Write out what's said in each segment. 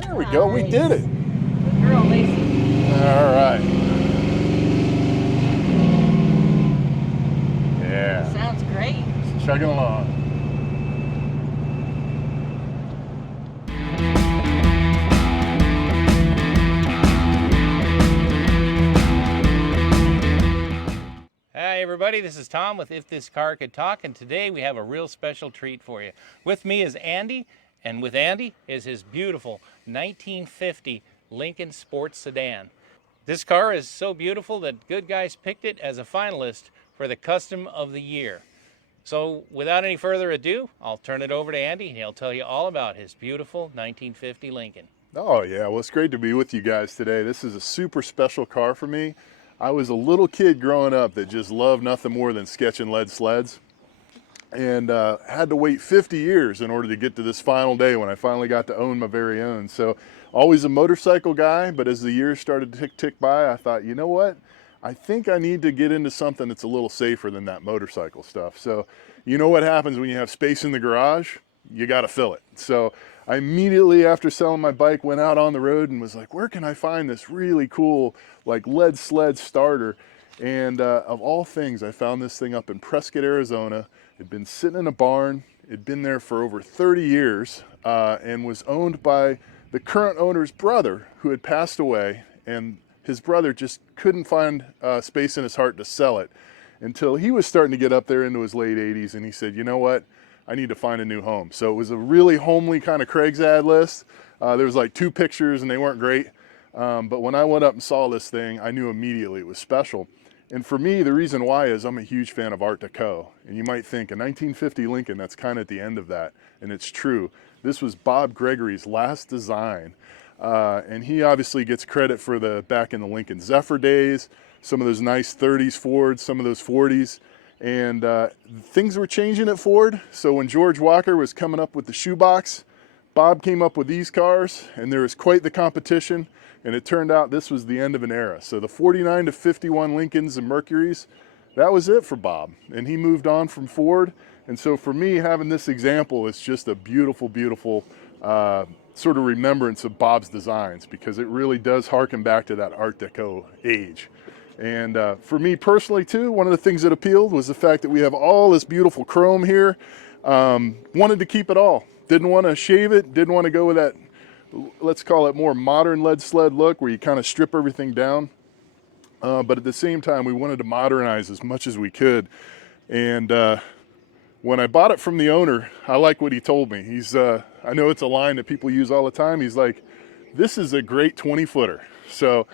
There we go. We did it. Good girl, Lacey. All right. Yeah. Sounds great. Just chugging along. Hi everybody, this is Tom with If This Car Could Talk, and today we have a real special treat for you. With me is Andy, and with Andy is his beautiful 1950 Lincoln Sports Sedan. This car is so beautiful that Goodguy's picked it as a finalist for the Custom of the Year. So without any further ado, I'll turn it over to Andy and he'll tell you all about his beautiful 1950 Lincoln. Oh yeah, well it's great to be with you guys today. This is a super special car for me. I was a little kid growing up that just loved nothing more than sketching lead sleds, and had to wait 50 years in order to get to this final day when I finally got to own my very own. So always a motorcycle guy, but as the years started to tick by, I thought, you know what? I think I need to get into something that's a little safer than that motorcycle stuff. So you know what happens when you have space in the garage? You got to fill it. So I immediately, after selling my bike, went out on the road and was like, where can I find this really cool like lead sled starter? And of all things, I found this thing up in Prescott, Arizona. It'd been sitting in a barn. It'd been there for over 30 years and was owned by the current owner's brother, who had passed away, and his brother just couldn't find space in his heart to sell it until he was starting to get up there into his late 80s, and he said, you know what? I need to find a new home. So it was a really homely kind of Craigslist list. There was like 2 pictures and they weren't great. But when I went up and saw this thing, I knew immediately it was special. And for me, the reason why is I'm a huge fan of Art Deco. And you might think a 1950 Lincoln, that's kind of at the end of that. And it's true. This was Bob Gregorie's last design. And he obviously gets credit for the back in the Lincoln Zephyr days, some of those nice 30s Fords, some of those 40s. And things were changing at Ford. So when George Walker was coming up with the shoebox, Bob came up with these cars, and there was quite the competition. And it turned out this was the end of an era. So the 49 to 51 Lincolns and Mercuries, that was it for Bob. And he moved on from Ford. And so for me, having this example is just a beautiful, beautiful sort of remembrance of Bob's designs, because it really does harken back to that Art Deco age. And for me personally too, one of the things that appealed was the fact that we have all this beautiful chrome here. Wanted to keep it all. Didn't want to shave it, didn't want to go with that, let's call it more modern lead sled look where you kind of strip everything down. But at the same time, we wanted to modernize as much as we could. And when I bought it from the owner, I like what he told me. I know it's a line that people use all the time. He's like, this is a great 20-footer. So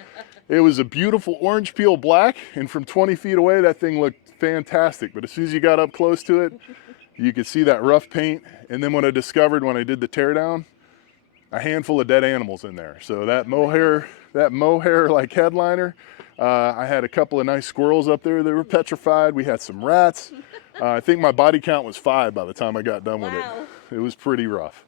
it was a beautiful orange peel black, and from 20 feet away, that thing looked fantastic. But as soon as you got up close to it, you could see that rough paint. And then what I discovered when I did the teardown, a handful of dead animals in there. So that mohair like headliner, I had a couple of nice squirrels up there that were petrified. We had some rats. I think my body count was 5 by the time I got done with it. It was pretty rough.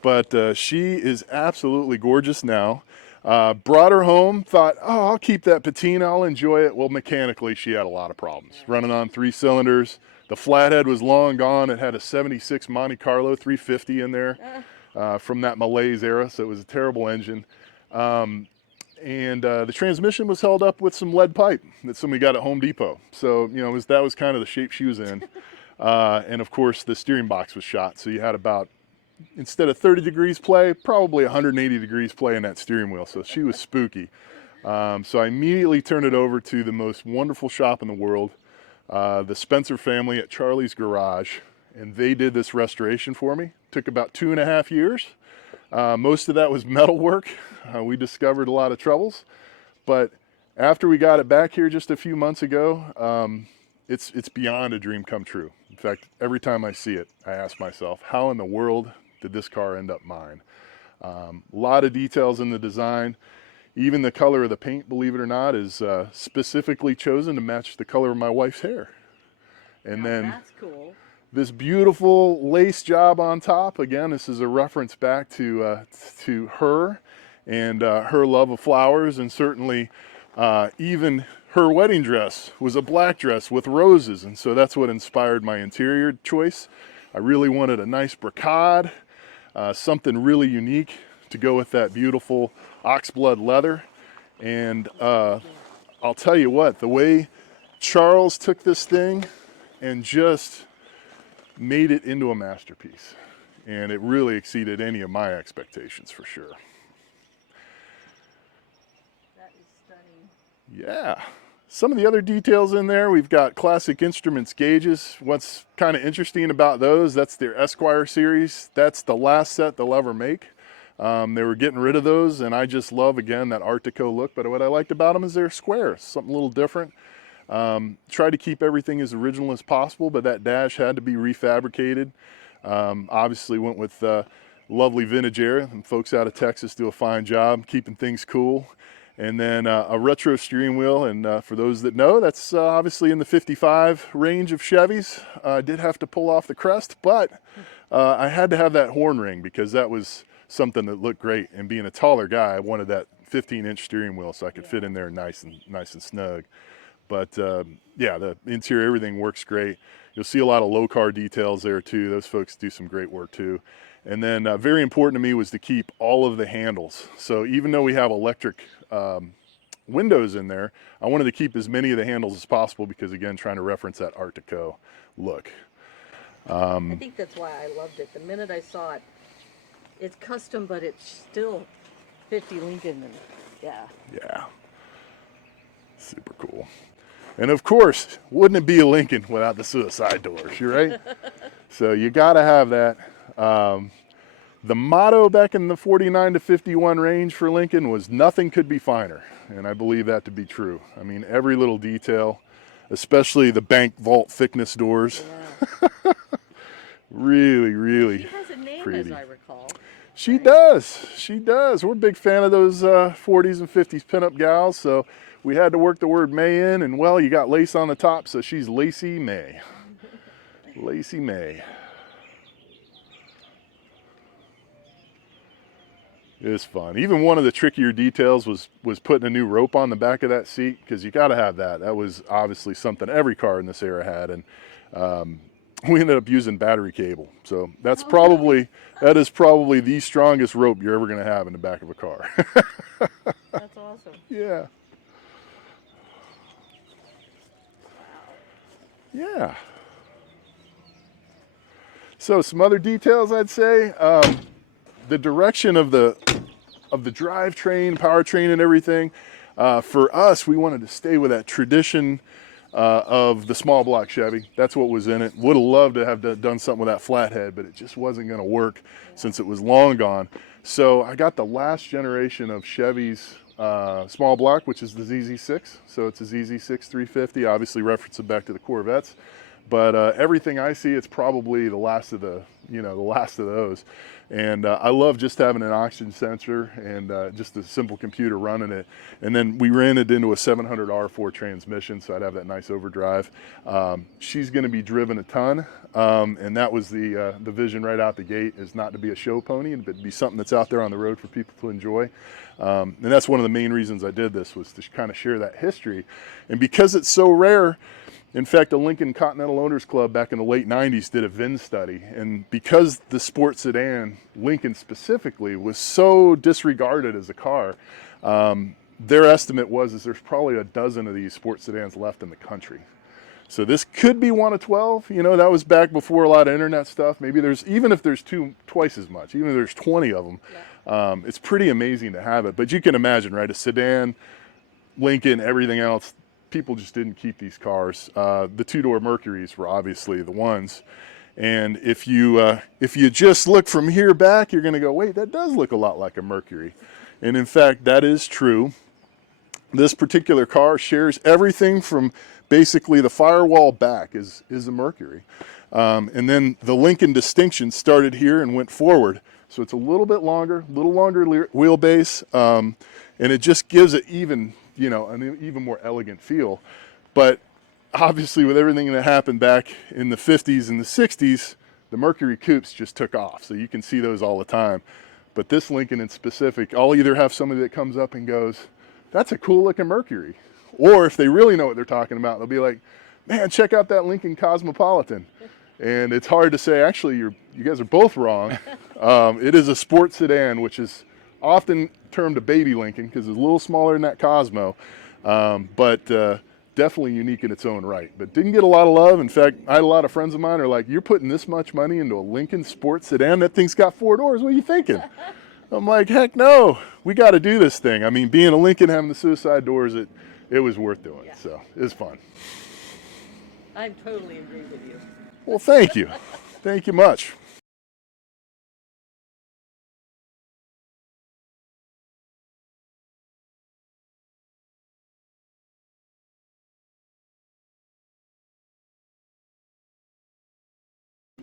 But she is absolutely gorgeous now. Brought her home, thought, oh, I'll keep that patina, I'll enjoy it. Well, mechanically, she had a lot of problems. Running on 3 cylinders. The flathead was long gone. It had a 76 Monte Carlo 350 in there from that Malaise era, so it was a terrible engine. And the transmission was held up with some lead pipe that somebody got at Home Depot. So, you know, that was kind of the shape she was in. And of course, the steering box was shot, so you had about, instead of 30 degrees play, probably 180 degrees play in that steering wheel. So she was spooky. So I immediately turned it over to the most wonderful shop in the world, the Spencer family at Charly's Garage. And they did this restoration for me. Took about 2.5 years. Most of that was metal work. We discovered a lot of troubles. But after we got it back here just a few months ago, it's beyond a dream come true. In fact, every time I see it, I ask myself, how in the world did this car end up mine? A lot of details in the design. Even the color of the paint, believe it or not, is specifically chosen to match the color of my wife's hair. And then That's cool. this beautiful lace job on top. Again, this is a reference back to her and her love of flowers, and certainly even her wedding dress was a black dress with roses, and so that's what inspired my interior choice. I really wanted a nice brocade, something really unique to go with that beautiful oxblood leather. And I'll tell you what, the way Charles took this thing and just made it into a masterpiece. And it really exceeded any of my expectations for sure. That is stunning. Yeah. Some of the other details in there, we've got Classic Instruments gauges. What's kind of interesting about those, that's their Esquire series. That's the last set they'll ever make. They were getting rid of those, and I just love, again, that Art Deco look. But what I liked about them is they're square, something a little different. Tried to keep everything as original as possible, but that dash had to be refabricated. Obviously went with lovely vintage era, and folks out of Texas do a fine job keeping things cool. And then a retro steering wheel, and for those that know, that's obviously in the 55 range of Chevys. I did have to pull off the crest, but I had to have that horn ring because that was something that looked great. And being a taller guy, I wanted that 15-inch steering wheel so I could fit in there nice and snug. But yeah, the interior, everything works great. You'll see a lot of low car details there too. Those folks do some great work too. And then very important to me was to keep all of the handles. So even though we have electric windows in there, I wanted to keep as many of the handles as possible because, again, trying to reference that Art Deco look. I think that's why I loved it. The minute I saw it, it's custom, but it's still 50 Lincoln. And yeah. Yeah. Super cool. And of course, wouldn't it be a Lincoln without the suicide doors, you right? So you got to have that. The motto back in the 49 to 51 range for Lincoln was nothing could be finer. And I believe that to be true. I mean, every little detail, especially the bank vault thickness doors. Yeah. Really, really She has a name, pretty. as I recall. She Right? does. She does. We're a big fan of those 40s and 50s pinup gals. So we had to work the word May in. And, well, you got lace on the top, so she's Lacey May. Lacey May. It's fun. Even one of the trickier details was putting a new rope on the back of that seat, because you got to have that. That was obviously something every car in this era had, and we ended up using battery cable. So that's that is probably the strongest rope you're ever going to have in the back of a car. That's awesome. Yeah. Yeah. So some other details I'd say. The direction of the drivetrain, powertrain, and everything. For us, we wanted to stay with that tradition of the small block Chevy. That's what was in it. Would have loved to have done something with that flathead, but it just wasn't going to work since it was long gone. So I got the last generation of Chevy's small block, which is the ZZ6. So it's a ZZ6 350, obviously referencing back to the Corvettes. But everything I see, it's probably the last of the last of those. And I love just having an oxygen sensor and just a simple computer running it. And then we ran it into a 700 R4 transmission, so I'd have that nice overdrive. She's going to be driven a ton, and that was the vision right out the gate, is not to be a show pony, but to be something that's out there on the road for people to enjoy. And that's one of the main reasons I did this, was to kind of share that history. And because it's so rare, in fact, the Lincoln Continental Owners Club back in the late 90s did a VIN study. And because the sports sedan, Lincoln specifically, was so disregarded as a car, their estimate was there's probably a dozen of these sports sedans left in the country. So this could be one of 12. You know, that was back before a lot of internet stuff. Maybe even if there's twice as much, even if there's 20 of them, it's pretty amazing to have it. But you can imagine, right, a sedan, Lincoln, everything else, people just didn't keep these cars. The two-door Mercurys were obviously the ones. And if you just look from here back, you're going to go, wait, that does look a lot like a Mercury. And in fact, that is true. This particular car shares everything from basically the firewall back is a Mercury. And then the Lincoln distinction started here and went forward. So it's a little bit longer, wheelbase, and it just gives it an even more elegant feel. But obviously, with everything that happened back in the 50s and the 60s, the Mercury coupes just took off. So you can see those all the time. But this Lincoln in specific, I'll either have somebody that comes up and goes, that's a cool looking Mercury. Or if they really know what they're talking about, they'll be like, man, check out that Lincoln Cosmopolitan. And it's hard to say, actually, you guys are both wrong. It is a sports sedan, which is often termed a baby Lincoln because it's a little smaller than that Cosmo, but definitely unique in its own right. But didn't get a lot of love. In fact, I had a lot of friends of mine are like, "You're putting this much money into a Lincoln sports sedan? That thing's got 4 doors. What are you thinking?" I'm like, "Heck no, we got to do this thing." I mean, being a Lincoln, having the suicide doors, it was worth doing. Yeah. So it was fun. I'm totally agree with you. Well, thank you. Thank you much.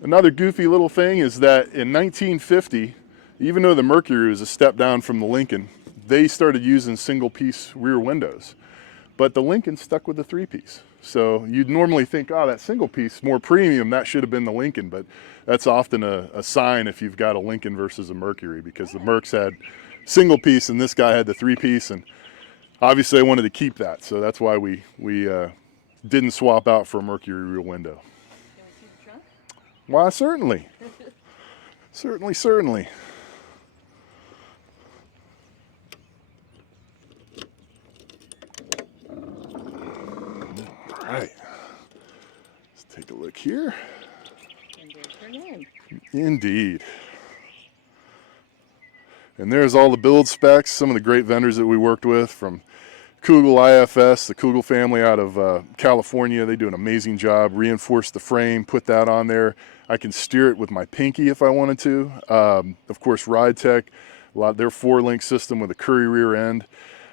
Another goofy little thing is that in 1950, even though the Mercury was a step down from the Lincoln, they started using single-piece rear windows. But the Lincoln stuck with the 3-piece. So you'd normally think, oh, that single piece, more premium, that should have been the Lincoln. But that's often a sign if you've got a Lincoln versus a Mercury, because the Mercs had single piece and this guy had the 3-piece. And obviously I wanted to keep that. So that's why we didn't swap out for a Mercury rear window. Can we see the trunk? Why, certainly. Certainly. All right. Let's take a look here. And there's her name. Indeed. And there's all the build specs, some of the great vendors that we worked with, from Kugel IFS, the Kugel family out of California. They do an amazing job. Reinforce the frame, put that on there. I can steer it with my pinky if I wanted to. Of course, Ride Tech, their 4-link system with a Curry rear end.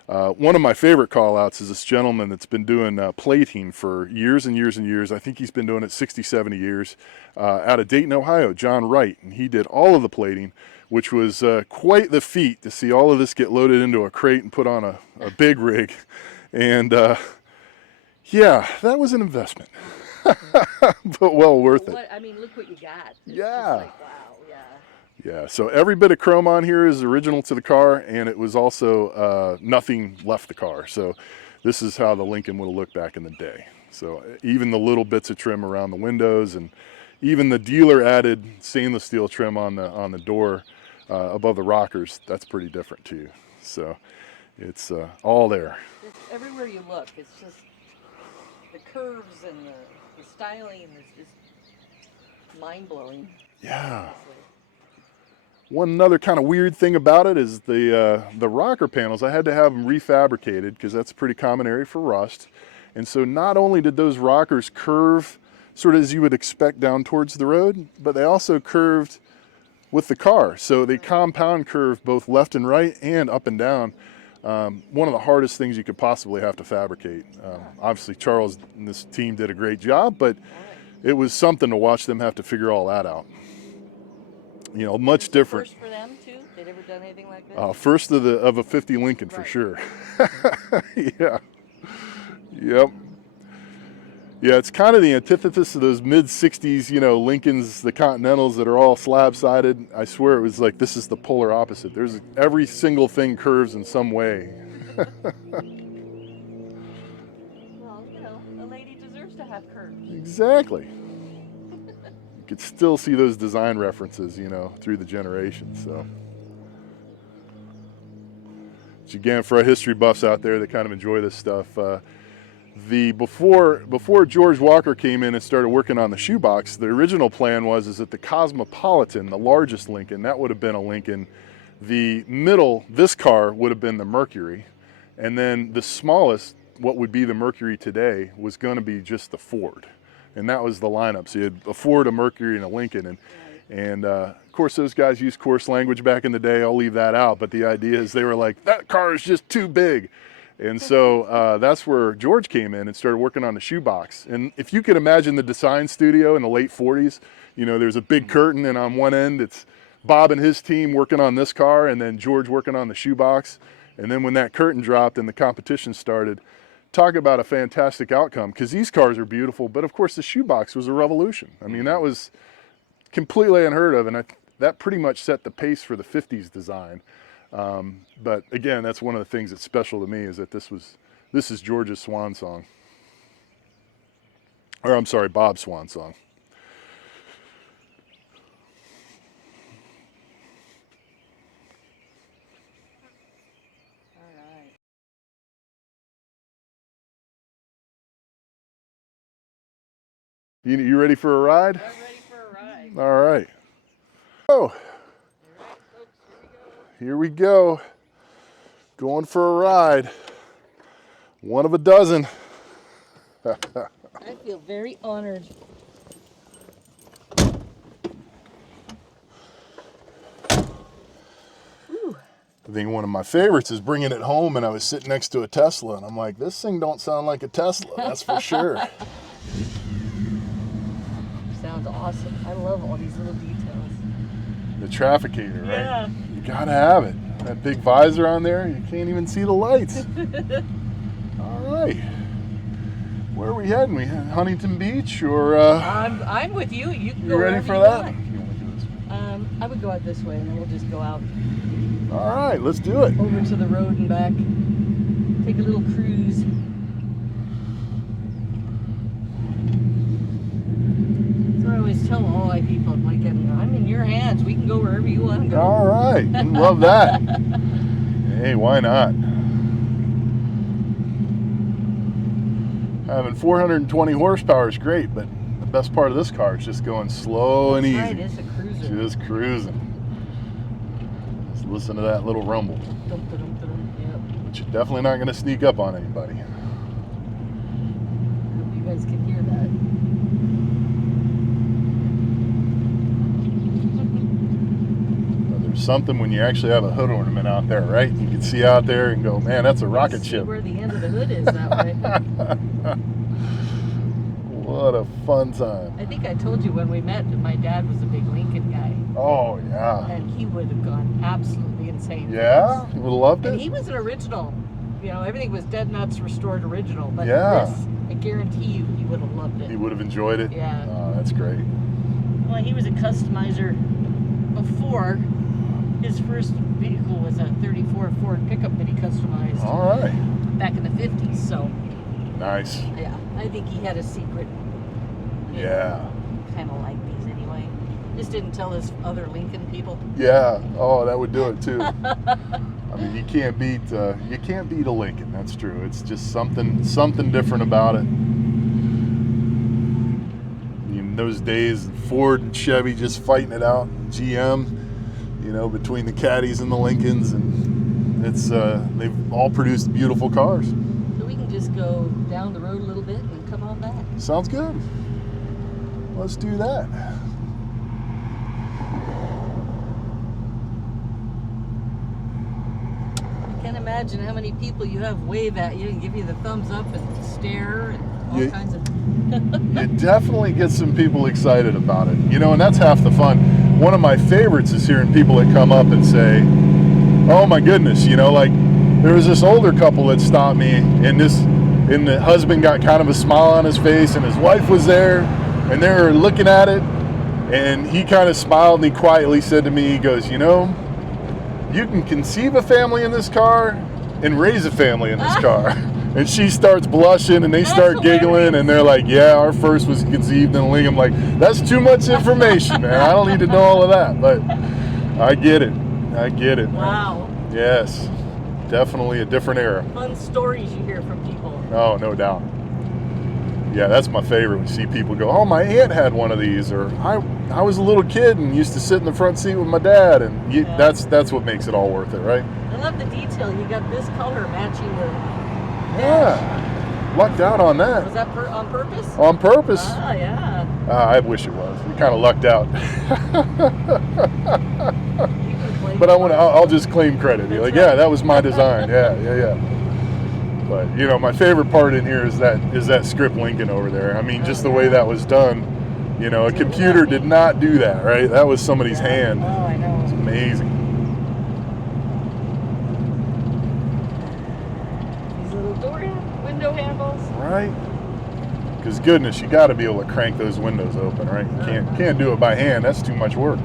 One of my favorite call-outs is this gentleman that's been doing plating for years and years and years. I think he's been doing it 60, 70 years, out of Dayton, Ohio, John Wright. And he did all of the plating, which was quite the feat to see all of this get loaded into a crate and put on a big rig. And yeah, that was an investment, but well worth it. I mean, look what you got. It's Yeah. just like, wow, yeah. Yeah, so every bit of chrome on here is original to the car, and it was also nothing left the car. So this is how the Lincoln would have looked back in the day. So even the little bits of trim around the windows, and even the dealer added stainless steel trim on the door above the rockers, that's pretty different too. So it's all there. It's everywhere you look, it's just the curves and the styling is just mind-blowing. Yeah. One other kind of weird thing about it is the rocker panels. I had to have them refabricated because that's a pretty common area for rust. And so not only did those rockers curve sort of as you would expect down towards the road, but they also curved with the car. So they compound curve both left and right and up and down. One of the hardest things you could possibly have to fabricate. Obviously Charles and this team did a great job, but it was something to watch them have to figure all that out. You know, much different. First for them too? They'd ever done anything like this? First of a 50 Lincoln for sure. Yeah. Yep. Yeah, it's kind of the antithesis of those mid-60s, you know, Lincolns, the Continentals that are all slab-sided. I swear it was like this is the polar opposite. There's every single thing curves in some way. Well, you know, a lady deserves to have curves. Exactly. You could still see those design references, you know, through the generations. So, which again, for our history buffs out there that kind of enjoy this stuff, before George Walker came in and started working on the shoebox, the original plan was that the Cosmopolitan, the largest Lincoln, that would have been a Lincoln. The middle, this car would have been the Mercury, and then the smallest, what would be the Mercury today, was going to be just the Ford. And that was the lineup. So you had a Ford, a Mercury, and a Lincoln. And of course, those guys used coarse language back in the day. I'll leave that out. But the idea is they were like, that car is just too big. And so that's where George came in and started working on the shoebox. And if you could imagine the design studio in the late 40s, you know, there's a big curtain, and on one end it's Bob and his team working on this car, and then George working on the shoebox. And then when that curtain dropped and the competition started, talk about a fantastic outcome, because these cars are beautiful, but of course the shoebox was a revolution. I mean, that was completely unheard of, and that pretty much set the pace for the 50s design. But again, that's one of the things that's special to me, is that this is George's swan song. Or I'm sorry, Bob's swan song. You ready for a ride? I'm ready for a ride. All right. Oh, All right, folks, here we go. Going for a ride. One of a dozen. I feel very honored. Whew. I think one of my favorites is bringing it home, and I was sitting next to a Tesla, and I'm like, this thing don't sound like a Tesla, that's for sure. Sounds awesome. I love all these little details. The trafficator, right? Yeah. You gotta have it. That big visor on there, you can't even see the lights. All right. Where are we heading? We Huntington Beach or? I'm with you. You can You go ready wherever for you that? want. I would go out this way, and then we'll just go out All right, let's do it. over to the road and back. Take a little cruise. So I always tell all my people, I'm like, I'm in your hands. We can go wherever you want to go. All right, love that. Hey, why not? Having 420 horsepower is great, but the best part of this car is just going slow and easy. That's right, it's a cruiser. Just cruising. Just listen to that little rumble. Dum, dum, dum, dum. Yep. But you're definitely not going to sneak up on anybody. I hope you guys can hear that. There's something when you actually have a hood ornament out there, right? You can see out there and go, man, that's a rocket See ship. where the end of the hood is that way. What a fun time. I think I told you when we met that my dad was a big Lincoln guy, Oh, yeah. and he would have gone absolutely insane. for Yeah? this. You would have loved And it? he was an original. You know, everything was Dead Nuts restored original. But Yeah. this, I guarantee you, he would have loved He it. would have enjoyed it? Yeah. Oh, that's great. Well, he was a customizer before. His first vehicle was a 34 Ford pickup that he customized All right. back in the 50s. So, Nice. yeah, I think he had a secret. Yeah. Kind of like these anyway. Just didn't tell his other Lincoln people. Yeah. Oh, that would do it too. I mean, you can't beat a Lincoln. That's true. It's just something different about it. In those days, Ford and Chevy just fighting it out. GM, you know, between the Caddies and the Lincolns, and it's they've all produced beautiful cars. So we can just go down the road a little bit and then come on back. Sounds good. Let's do that. I can't imagine how many people you have wave at you and give you the thumbs up and stare and all Yeah. kinds of. You definitely get some people excited about it, you know, and that's half the fun. One of my favorites is hearing people that come up and say, "Oh my goodness," you know, like there was this older couple that stopped me, and the husband got kind of a smile on his face, and his wife was there, and they were looking at it, and he kind of smiled and he quietly said to me, he goes, "You know, you can conceive a family in this car and raise a family in this car." And she starts blushing and they That's start giggling hilarious. and they're like, "Yeah, our first was conceived in a Lincoln." I'm like, that's too much information, man. I don't need to know all of that, but I get it. I get it. man. Wow. Yes, definitely a different era. Fun stories you hear from people. Oh, no doubt. Yeah, that's my favorite. When you see people go, "Oh, my aunt had one of these," or I was a little kid and used to sit in the front seat with my dad, and Yeah. that's what makes it all worth it, right? I love the detail. You got this color matching the. Yeah, lucked out on that. Was that on purpose? On purpose. Ah, yeah. I wish it was. We kind of lucked out. You can play But with I'll just claim credit. Be That's like, right. yeah, that was my design. Yeah. But you know, my favorite part in here is that script Lincoln over there. I mean, just the way that was done. You know, a computer did not do that, right? That was somebody's hand. Oh, I know. It's amazing. These little window handles. Right? Because goodness, you got to be able to crank those windows open, right? You can't do it by hand. That's too much work.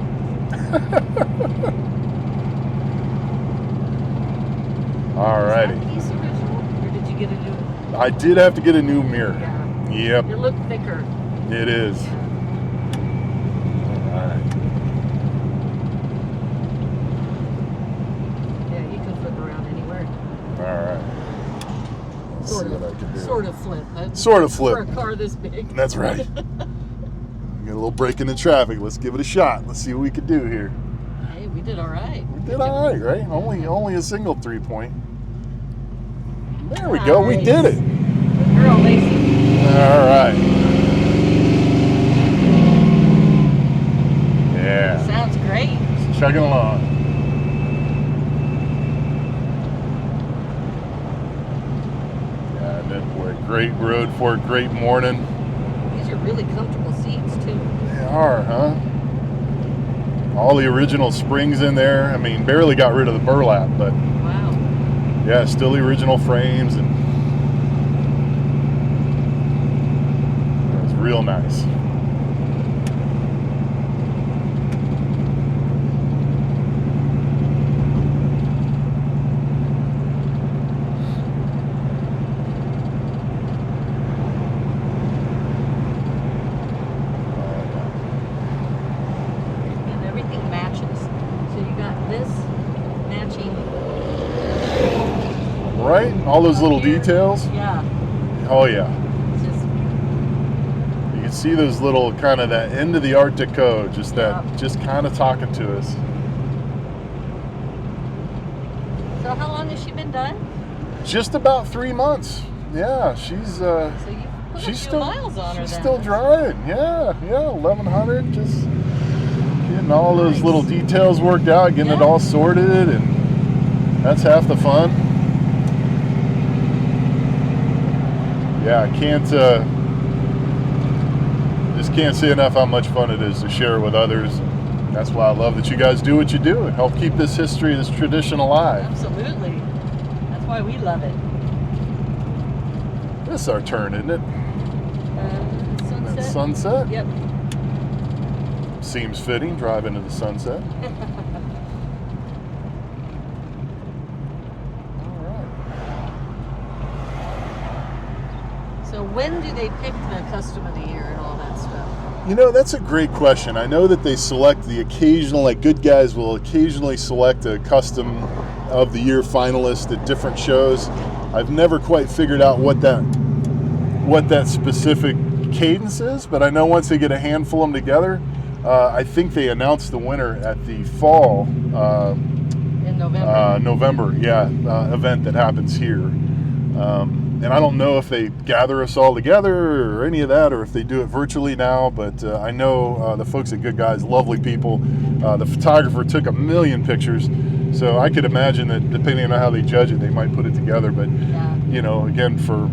Alrighty. Is that piece original, or did you get a new one? I did have to get a new mirror. Yeah. Yep, It looked thicker. it is. Alright. Yeah, you can flip around anywhere. Alright. Let's Sort see what I can do. of. Sort of flip. Sort of flip. For a car this big. That's right. little break in the traffic. Let's give it a shot. Let's see what we can do here. Hey, we did all right. We did all right, right? Only a single 3-point. There we go. We did it. Good girl, Lacey. All right. Yeah. Sounds great. Just chugging along. Yeah, and then boy, great road for a great morning. These are really comfortable seats too. They are, huh? All the original springs in there. I mean, barely got rid of the burlap, but Wow. yeah, still the original frames, and it was real nice. And everything matches. So you got this matching. Right? All those little up here. details. Yeah. Oh yeah. It's just You can see those little kind of that end of the Art Deco, just that, Yeah. just kind of talking to us. So how long has she been done? Just about 3 months. Yeah, she's So you put a she's few still miles on her she's then. still drying. Yeah, 1100. Just getting all those Nice. little details worked out, getting it Yeah. all sorted, and that's half the fun. Yeah, I just can't say enough how much fun it is to share with others. That's why I love that you guys do what you do and help keep this history, this tradition alive. Absolutely. That's why we love it. This is our turn, isn't it? Sunset. That sunset. Yep. Seems fitting, drive into the sunset. All right. So when do they pick the custom of the year and all that stuff? You know, that's a great question. I know that they select the occasional, like Goodguys will occasionally select a custom of the year finalist at different shows. I've never quite figured out what that specific cadence is, but I know once they get a handful of them together, I think they announce the winner at the fall In November. November, event that happens here. And I don't know if they gather us all together or any of that, or if they do it virtually now, but I know the folks at Goodguys, lovely people. The photographer took 1 million pictures, so I could imagine that depending on how they judge it, they might put it together. But, Yeah. you know, again, for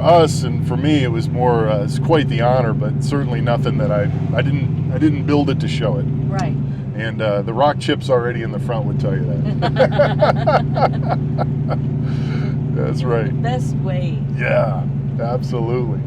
us and for me, it was more, it's quite the honor, but certainly nothing that I didn't build it to show it. Right. And the rock chips already in the front would tell you that. That's right. The best way. Yeah, absolutely.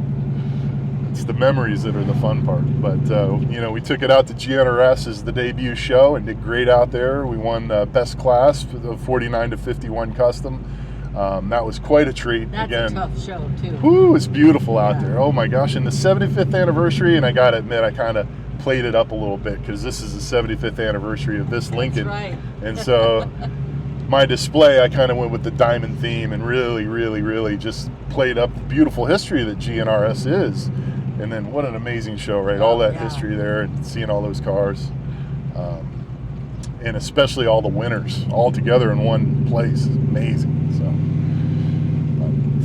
It's the memories that are the fun part. But, you know, we took it out to GNRS as the debut show and did great out there. We won best class for the 49 to 51 custom. That was quite a treat. That's Again, a tough show too. whoo, it's beautiful out Yeah. there. Oh my gosh, and the 75th anniversary, and I gotta admit, I kind of played it up a little bit because this is the 75th anniversary of this Lincoln. That's right. And so my display, I kind of went with the diamond theme and really just played up the beautiful history that GNRS is. And then what an amazing show, right? All that Yeah. history there and seeing all those cars. And especially all the winners all together in one place is amazing. So,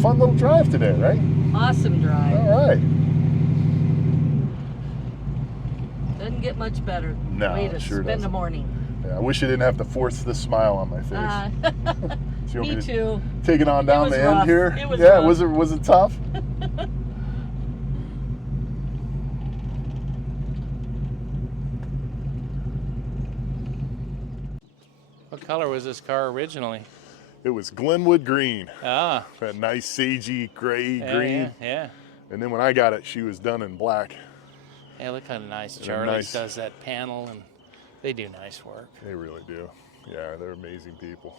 fun little drive today, right? Awesome drive. All right. Doesn't get much better. No, Way it to sure spend a doesn't. morning. Yeah, I wish I didn't have to force this smile on my face. So you want Me to too. take it on down was the rough. end here? It was yeah, rough. was it tough? What color was this car originally? It was Glenwood green. Ah, That nice sagey gray yeah, green. yeah. And then when I got it, she was done in black. They look kind of nice. They're Charly nice. does that panel, and they do nice work. They really do. Yeah, they're amazing people.